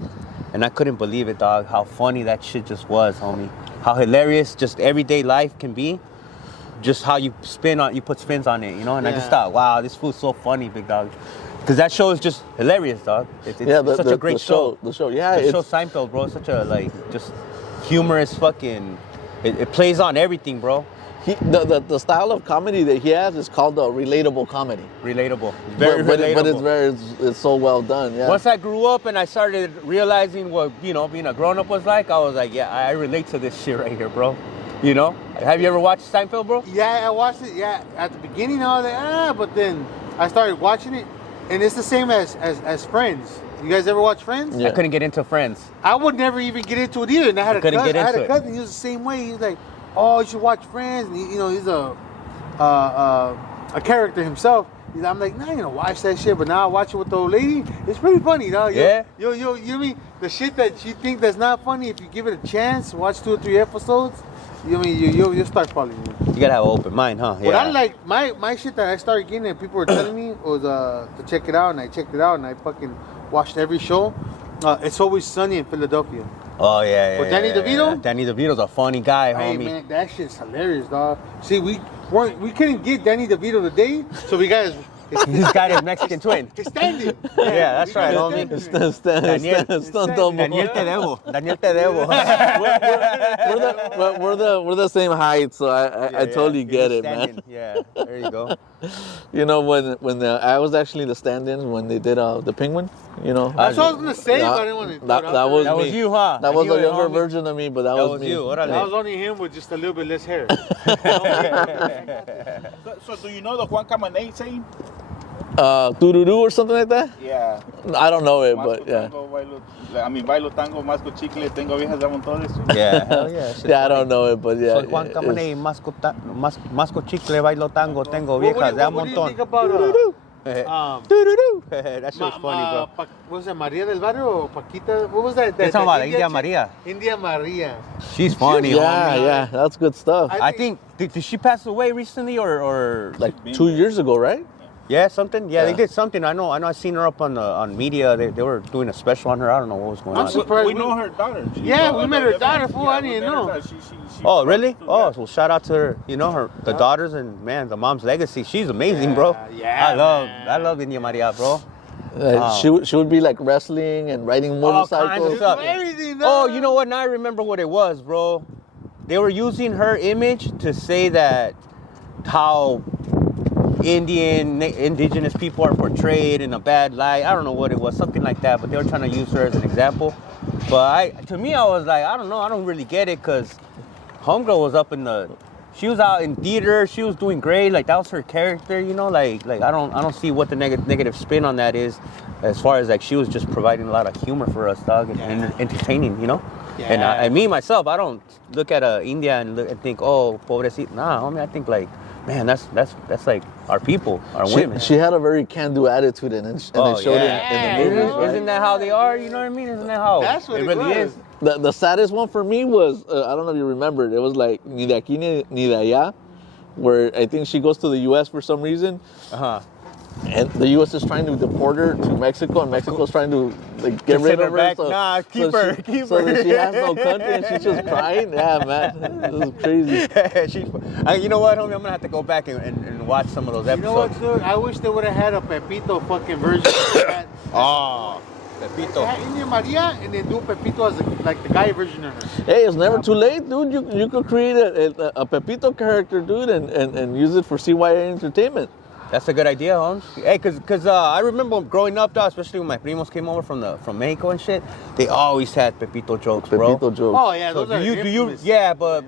And I couldn't believe it, dog, how funny that shit just was, homie. How hilarious just everyday life can be. Just how you put spins on it, And I just thought, wow, this fool's so funny, big dog. Because that show is just hilarious, dog. It's such a great show. The show, yeah. The show Seinfeld, bro, such a, just humorous fucking... It plays on everything, bro. The style of comedy that he has is called relatable comedy. Relatable. Very relatable. But it's so well done, yeah. Once I grew up and I started realizing what, being a grown-up was like, I was like, yeah, I relate to this shit right here, bro. Have you ever watched Seinfeld, bro? Yeah, I watched it, at the beginning I was like, but then I started watching it, and it's the same as Friends. You guys ever watch Friends? Yeah. I couldn't get into Friends. I would never even get into it either, and I had a cousin, and he was the same way. He was like, oh, you should watch Friends. And you know, he's a character himself. I'm like, nah, I ain't gonna watch that shit. But now I watch it with the old lady. It's pretty funny, dog. Yeah. You know what I mean? The shit that you think that's not funny, if you give it a chance, watch 2 or 3 episodes, you know what I mean? You'll start following it. You gotta have an open mind, huh? What I like, my shit that I started getting and people were telling me was to check it out, and I checked it out, and I fucking watched every show. It's Always Sunny in Philadelphia. Oh yeah. With Danny DeVito? Yeah. Danny DeVito's a funny guy, Hey homie. man, that shit's hilarious, dog. See, we couldn't get Danny DeVito today, so we got He's got his Mexican twin. Standing. Yeah, that's right, homie. Daniel te debo. Daniel te debo. We're the same height, so I totally get it, man. Yeah, there you go. You know, when I was actually the stand-in when they did the Penguin. You know, That's what I was gonna say, but I didn't want to. that was That me. was you, huh? That was a younger homie. version of me, but that was me. you. That Órale. was only him with just a little bit less hair. So do you know the Juan Camaney saying? Tururú or something like that. Yeah. I don't know it, Masco but yeah. tango, bailo tango, masco chicle, tengo viejas de a montones. Yeah, hell yeah. Yeah, I don't know it, but yeah. Soy Juan Camaney, masco chicle, bailo tango, tengo What viejas de a do you think montón. about That shit's funny, bro. what was that, Maria del Barrio or Paquita? What was that? You're talking about India chick? Maria. India Maria. She's funny, Yeah, homie. yeah, that's good stuff. I think, did she pass away recently or Like 2 years ago, right? yeah, something? Yeah, Yeah. they did something. I know I seen her up on media. They were doing a special on her. I don't know what was going I'm on. surprised. We know her daughter. Yeah, we met her daughter, fool. I we didn't met her know. daughter. She Oh, really? yeah. Oh, well, shout out to her. You know her, the daughters and man, the mom's legacy. She's amazing, bro. Yeah, I love India Maria, bro. She would be like wrestling and riding kinds of motorcycles. stuff. Everything, Oh, dog. you know what? Now I remember what it was, bro. They were using her image to say that how indigenous people are portrayed in a bad light. I don't know what it was, something like that. But they were trying to use her as an example. But to me, I was like, I don't know, I don't really get it, cause homegirl was she was out in theater, she was doing great, like that was her character, you know, like I don't see what the negative spin on that is, as far as like she was just providing a lot of humor for us, dog, and entertaining, you know. Yeah. And me myself, I don't look at India and think, oh, pobrecita. Nah, homie, I think like, man, that's like our people, our women. She had a very can-do attitude, and it showed in the movies. Right? Isn't that how they are? You know what I mean? Isn't that how That's what it really was. is? The saddest one for me was, I don't know if you remember, it was like Ni de aquí ni de allá, where I think she goes to the U.S. for some reason, and the U.S. is trying to deport her to Mexico, and Mexico's trying to like get rid send her of her. back. So, Nah, keep her. So that she has no country, and she's just crying. Yeah, man, this is crazy. You know what, homie? I'm gonna have to go back and watch some of those You know what, episodes. dude? I wish they would have had a Pepito fucking version of that. Oh, Pepito. Yeah, India Maria, and then do Pepito as like the guy version of her. Hey, it's never too late, dude. You could create a Pepito character, dude, and use it for CYA Entertainment. That's a good idea, Holmes. Hey, cause I remember growing up, dog, especially when my primos came over from Mexico and shit. They always had Pepito jokes, bro. Pepito jokes. Oh yeah, So those are do you? infamous. Yeah, but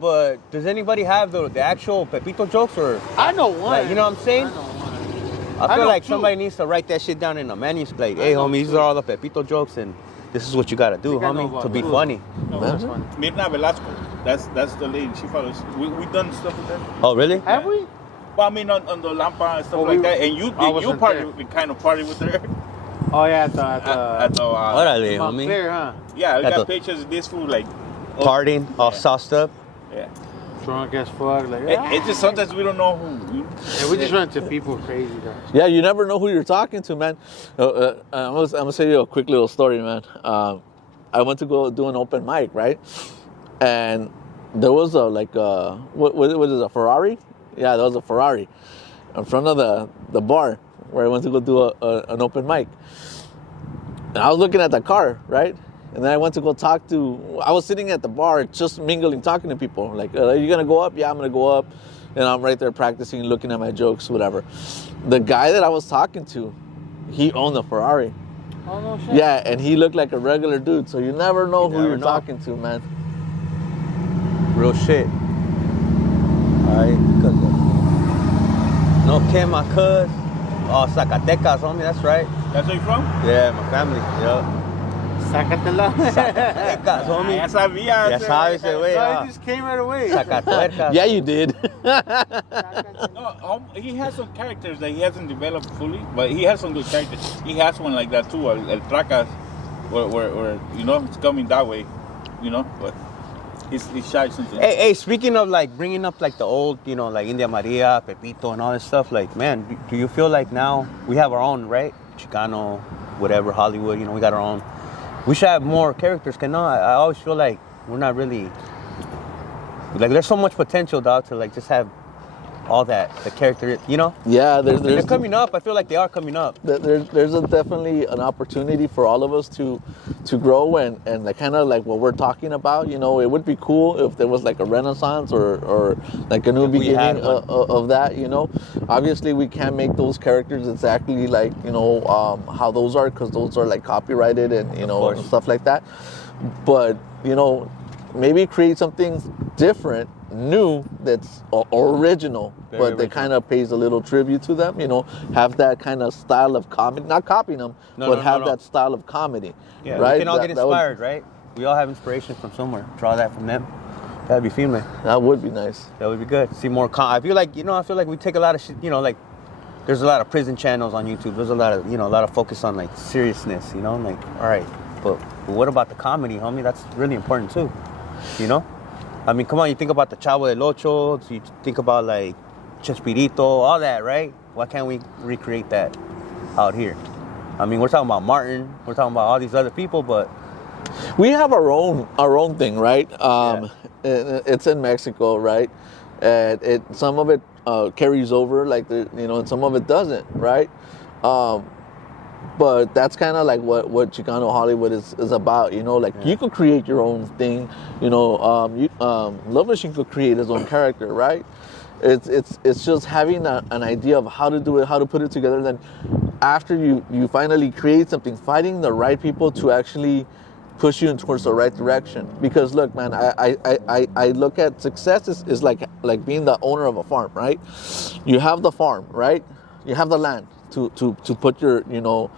does anybody have the actual Pepito jokes or? I know one. Like, you know what I'm saying? I know one. I feel know like two. somebody needs to write that shit down in a manuscript. Like, hey, know homie, these two. are all the Pepito jokes, and this is what you gotta do, think I know homie, about to be two. funny. No, That's funny. Mirna Velasco. That's the lady. She follows. We done stuff with her. Oh, really? Have we? Well, I mean, on the Lampa and stuff Oh, like we- that. And you I wasn't party, there. we kind of party with her. Oh yeah, at At the Órale, Mount homie. Claire, huh? yeah, we At got the- pictures of this food like Partying, all Yeah. sauced up. Yeah. Drunk as fuck. Like, It's just sometimes we don't know who. yeah, we just run into people crazy, though. Yeah, you never know who you're talking to, man. I'm gonna say you a quick little story, man. I went to go do an open mic, right? And there was what is it, a Ferrari? Yeah, there was a Ferrari in front of the bar where I went to go do an open mic. And I was looking at the car, right? And then I went to go talk to, I was sitting at the bar just mingling, talking to people. Like, are you going to go up? Yeah, I'm going to go up. And I'm right there practicing, looking at my jokes, whatever. The guy that I was talking to, he owned a Ferrari. Oh no shit. Yeah, and he looked like a regular dude. So you never know who never you're know. talking to, man. Real shit. Alright, no Kim, my cuz. Oh, Zacatecas, homie, that's right. That's where you from? Yeah, my family, yeah. Sácatela. Tuercas, homie. Ya sabía. Ya sabe ese güey. No, it just came right away. Sacatuercas. Yeah, you did. No, he has some characters that he hasn't developed fully, but he has some good characters. He has one like that too, El Tracas, where you know it's coming that way, you know, but he's shy something. Hey, speaking of like bringing up like the old, you know, like India Maria, Pepito, and all this stuff, like, man, do you feel like now we have our own, right? Chicano, whatever, Hollywood, you know, we got our own. We should have more characters, cause no, I always feel like we're not really, like, there's so much potential, dog, to like just have all that, the character, you know? Yeah, They're coming up. I feel like they are coming up. There's definitely an opportunity for all of us to grow and kind of like what we're talking about. You know, it would be cool if there was like a renaissance or like a new beginning of that. You know, obviously we can't make those characters exactly like, you know, how those are, because those are like copyrighted and, you know, and stuff like that. But, you know, maybe create something different, new, that's original, but that kind of pays a little tribute to them, you know, have that kind of style of comedy, not copying them, but have that style of comedy. Yeah, right? We can all get inspired, right? We all have inspiration from somewhere. Draw that from them. That'd be female. That would be nice. That would be good. See more I feel like, you know, we take a lot of shit, you know, like there's a lot of prison channels on YouTube. There's a lot of, you know, a lot of focus on like seriousness, you know, like, all right, but what about the comedy, homie? That's really important too, you know? I mean, come on, you think about the Chavo del Ocho, you think about like Chespirito, all that, right? Why can't we recreate that out here? I mean, we're talking about Martin, we're talking about all these other people, but we have our own thing, right? It's in Mexico, right? And some of it carries over, like you know, and some of it doesn't, right? But that's kind of like what Chicano Hollywood is about, you know. Like you could create your own thing, you know. Love Machine could create his own character, right? It's just having an idea of how to do it, how to put it together. Then after you finally create something, finding the right people to actually push you in towards the right direction. Because look, man, I look at success is like being the owner of a farm, right? You have the farm, right? You have the land to put your, you know,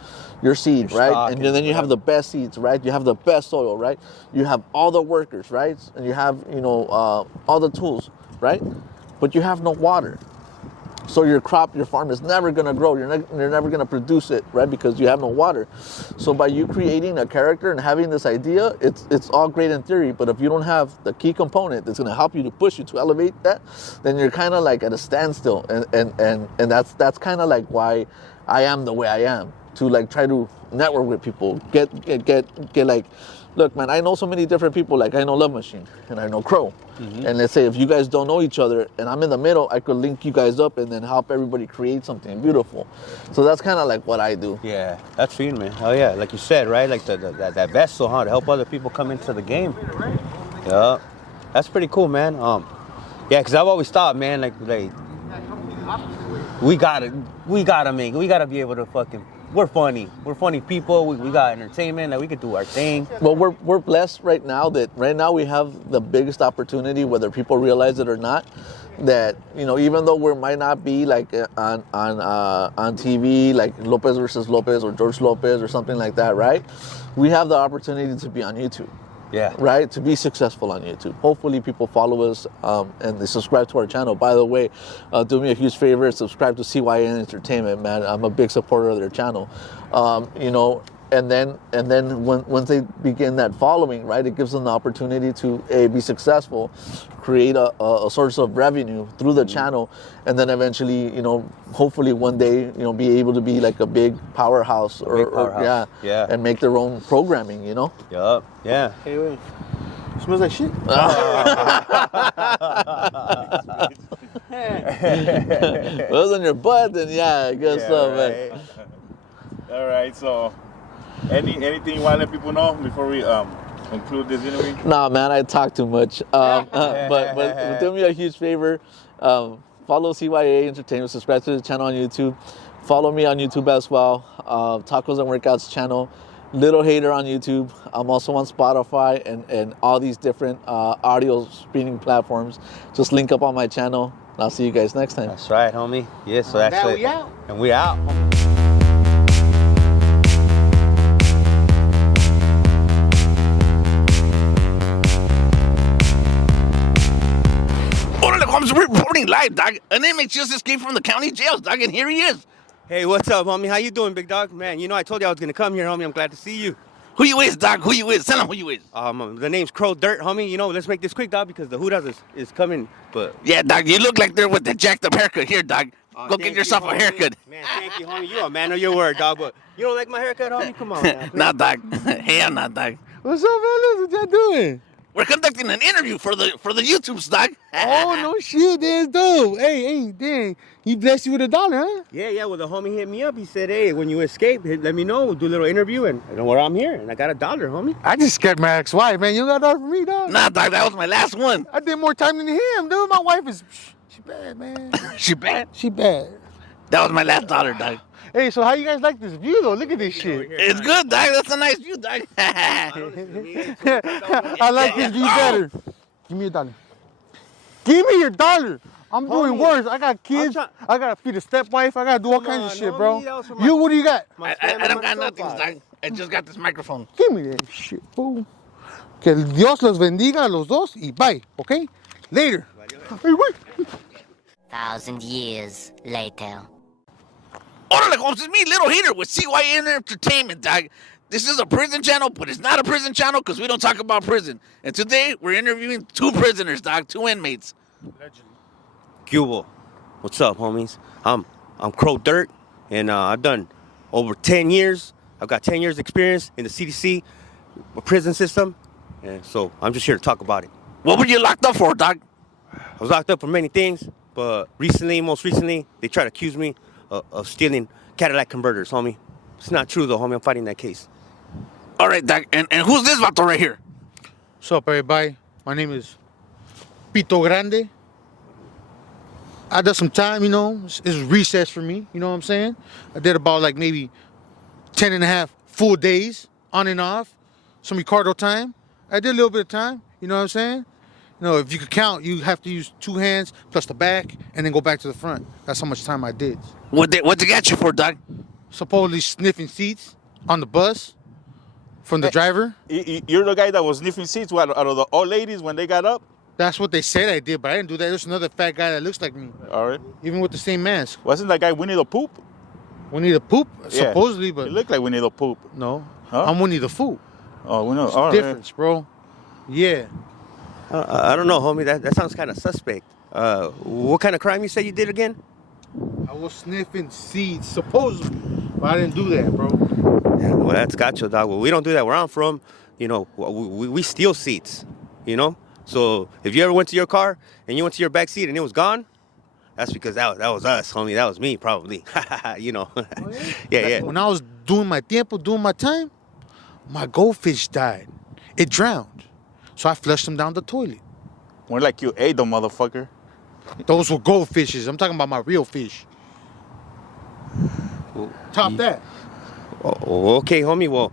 your seed, right? And then you have the best seeds, right? You have the best soil, right? You have all the workers, right? And you have, you know, all the tools, right? But you have no water. So your farm is never gonna grow. You're never gonna produce it, right? Because you have no water. So by you creating a character and having this idea, it's all great in theory. But if you don't have the key component that's gonna help you to push you to elevate that, then you're kind of like at a standstill. And that's kind of like why I am the way I am, to like try to network with people, get like, look, man, I know so many different people. Like I know Love Machine and I know Crow. Mm-hmm. And let's say if you guys don't know each other and I'm in the middle, I could link you guys up and then help everybody create something beautiful. So that's kind of like what I do. Yeah, that's fine, man. Oh yeah, like you said, right? Like that vessel, huh? To help other people come into the game. Yeah, that's pretty cool, man. Yeah, because I've always thought, man, like we gotta be able to fucking. We're funny people. We got entertainment. Like we could do our thing. Well, we're blessed right now that we have the biggest opportunity, whether people realize it or not. That, you know, even though we might not be like on TV, like Lopez versus Lopez or George Lopez or something like that, right? We have the opportunity to be on YouTube. Yeah. Right? To be successful on YouTube. Hopefully people follow us and they subscribe to our channel. By the way, do me a huge favor, subscribe to CYN Entertainment, man. I'm a big supporter of their channel. You know, and then once they begin that following, right, it gives them the opportunity to be successful, create a source of revenue through the channel, and then eventually, you know, hopefully one day, you know, be able to be like a big powerhouse, yeah, and make their own programming, you know. Yup. Yeah. Hey, wait. Smells like shit. If it was on your butt, then yeah, I guess so, right. man. All right, so anything you want to let people know before we conclude this interview? Nah, man, I talk too much. But do me a huge favor. Follow CYA Entertainment. Subscribe to the channel on YouTube. Follow me on YouTube as well. Tacos and Workouts channel. Little Hater on YouTube. I'm also on Spotify and all these different audio streaming platforms. Just link up on my channel. And I'll see you guys next time. That's right, homie. Yeah, so that's it. We out. And we out. reporting live, dog. An inmate just escaped from the county jails, dog, and here he is. Hey, what's up, homie? How you doing, big dog? Man, you know I told you I was gonna come here, homie. I'm glad to see you. Who you is, dog? Who you is? Tell him who you is. The name's Crow Dirt, homie. You know, let's make this quick, dog, because the Hoodas is coming. But Yeah, dog, you look like they're with the jacked up haircut. Here, dog. Go get thank yourself you, a homie. haircut. Man, thank you, homie. You a man of your word, dog. But you don't like my haircut, homie? Come on, man. Nah, dog. Hell nah, dog. What's up, fellas? What y'all doing? We're conducting an interview for the YouTubes, dog. Oh, no shit. That's dope. Hey, dang. He blessed you with $1, huh? Yeah. Well, the homie hit me up. He said, hey, when you escape, let me know. We'll do a little interview, and I know where I'm here. And I got $1, homie. I just scared my ex-wife, man. You got $1 for me, dog? Nah, dog, that was my last one. I did more time than him, dude. My wife is... She bad, man. She bad. She bad. That was my last $1, dog. Hey, so how you guys like this view, though? Look at this shit. It's good, dog. That's a nice view, dog. I like this view better. Give me $1. Give me your $1. I'm doing worse. I got kids. I got to feed a stepwife. I got to do all kinds of shit, bro. You, what do you got? I don't got nothing, dog. I just got this microphone. Give me that shit, fool. Que Dios los bendiga a los dos y bye, okay? Later. Hey, wait. 1,000 years later. Órale, Holmes, it's me, Little Hater with CYN Entertainment, dog. This is a prison channel, but it's not a prison channel because we don't talk about prison. And today, we're interviewing 2 prisoners, dog, 2 inmates. Cubo. What's up, homies? I'm Crow Dirt, and I've done over 10 years. I've got 10 years experience in the CDC prison system, and so I'm just here to talk about it. What were you locked up for, dog? I was locked up for many things, but most recently, they tried to accuse me of stealing Cadillac converters, homie. It's not true, though, homie. I'm fighting that case. All right, dog. And who's this vato right here? What's up, everybody? My name is Pito Grande. I did some time, you know. It's recess for me, you know what I'm saying? I did about like maybe 10 and a half full days, on and off. Some Ricardo time. I did a little bit of time, you know what I'm saying? You know, if you could count, you have to use 2 hands plus the back and then go back to the front. That's how much time I did. What they got you for, dog? Supposedly sniffing seats on the bus from the driver. You're the guy that was sniffing seats out of the old ladies when they got up? That's what they said I did, but I didn't do that. There's another fat guy that looks like me. All right. Even with the same mask. Wasn't that guy Winnie the Pooh? Winnie the Poop, Yeah. supposedly, but He looked like Winnie the Pooh. no. Huh? I'm Winnie the Fool. Oh, we know. It's All right. difference, bro. Yeah. I don't know, homie. That sounds kind of suspect. What kind of crime you say you did again? I was sniffing seeds, supposedly, but I didn't do that, bro. Yeah, well, that's gotcha, dog. Well, we don't do that where I'm from. You know, we steal seats, you know? So if you ever went to your car and you went to your back seat and it was gone, that's because that was us, homie. That was me, probably. You know? Oh, Yeah. When I was doing my tiempo, doing my time, my goldfish died. It drowned. So I flushed them down the toilet. More like you ate the motherfucker. Those were goldfishes. I'm talking about my real fish. Top that. Oh, okay, homie. Well,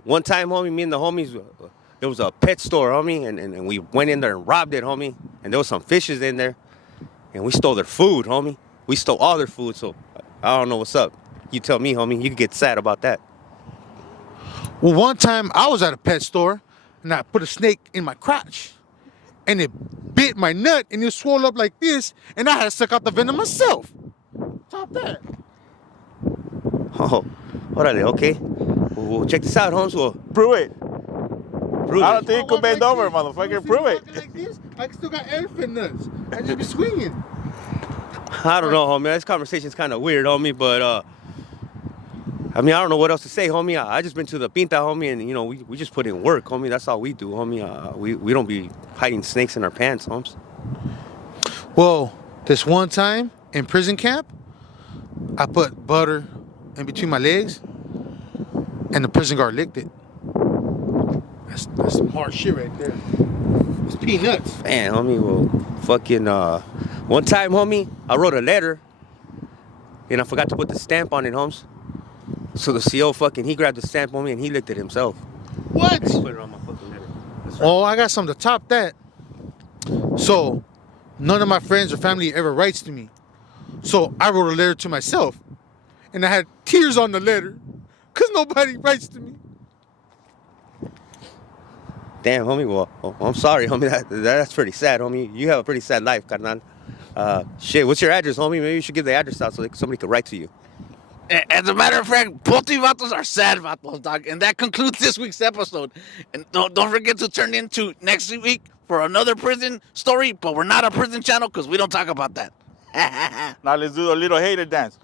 one time, homie, me and the homies, there was a pet store, homie, and we went in there and robbed it, homie. And there was some fishes in there, and we stole their food, homie. We stole all their food, so I don't know what's up. You tell me, homie. You could get sad about that. Well, one time I was at a pet store, and I put a snake in my crotch. And it bit my nut, and it swelled up like this, and I had to suck out the venom myself. Top that. Oh, orale, okay. Well, check this out, Holmes. Well, Prove it. prove I don't it. think you could bend over, motherfucker. Prove it. Like this, I still got elephant nuts. I just be swinging. I don't know, homie. This conversation's kind of weird, homie, but, I mean, I don't know what else to say, homie. I just been to the Pinta, homie, and, you know, we just put in work, homie. That's all we do, homie. We don't be hiding snakes in our pants, Holmes. Well, this one time in prison camp, I put butter in between my legs, and the prison guard licked it. That's some hard shit right there. It's peanuts. Man, homie, well, fucking, one time, homie, I wrote a letter, and I forgot to put the stamp on it, Holmes. So the CO he grabbed the stamp on me and he licked it himself. What? Put it on my fucking letter. That's right. Oh, I got something to top that. So, none of my friends or family ever writes to me. So, I wrote a letter to myself. And I had tears on the letter. Because nobody writes to me. Damn, homie, well, I'm sorry, homie. That's pretty sad, homie. You have a pretty sad life, carnal. Shit, what's your address, homie? Maybe you should give the address out so somebody could write to you. As a matter of fact, both you vatos are sad vatos, dog. And that concludes this week's episode. And don't forget to turn into next week for another prison story. But we're not a prison channel because we don't talk about that. Now let's do a little hater dance.